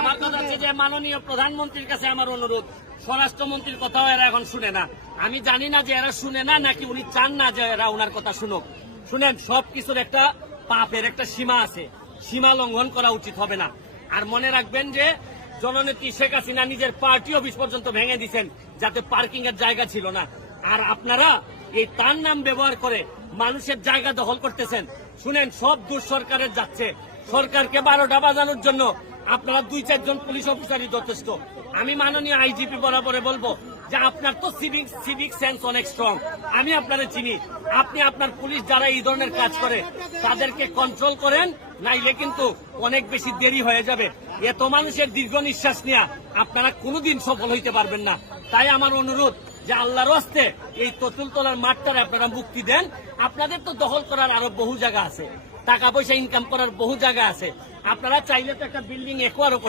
আমার কথা হচ্ছে যে মাননীয় প্রধানমন্ত্রীর কাছে আমার অনুরোধ, স্বরাষ্ট্রমন্ত্রীর কথাও এরা এখন শুনে না। আমি জানি না যে এরা শুনে না নাকি উনি চান না যে এরা ওনার কথা শুনুক। শুনেন, সবকিছুর একটা পাপের একটা সীমা আছে, সীমা লঙ্ঘন করা উচিত হবে না। আর মনে রাখবেন যে জননেত্রী শেখ হাসিনা নিজের পার্টি অফিস পর্যন্ত ভেঙে দিচ্ছেন যাতে পার্কিং এর জায়গা ছিল না। আর আপনারা এই তার নাম ব্যবহার করে মানুষের জায়গা দখল করতেছেন। শুনেন, সব দূর সরকারের যাচ্ছে, সরকারকে 12টা বাজানোর জন্য আপনারা 2-4 জন পুলিশ অফিসারই যথেষ্ট। আমি মাননীয় আইজিপি বরাবরে বলবো যে আপনার তো সিভিক সেন্স অনেক স্ট্রং, আমি আপনারা চিনি। আপনি আপনার পুলিশ যারা এই ধরনের কাজ করে তাদেরকে কন্ট্রোল করেন, নাইলে কিন্তু অনেক বেশি দেরি হয়ে যাবে। এত মানুষের দীর্ঘ নিঃশ্বাস নিয়ে আপনারা কোনোদিন সফল হইতে পারবেন না। তাই আমার অনুরোধ যে আল্লাহর হস্তে এই ততুলতলার মাঠটারে আপনারা মুক্তি দেন। আপনাদের তো দখল করার আরো বহু জায়গা আছে, টাকা পয়সা ইনকাম করার বহু জায়গা আছে। আপনারা চাইলে তো একটা বিল্ডিং একোয়ারও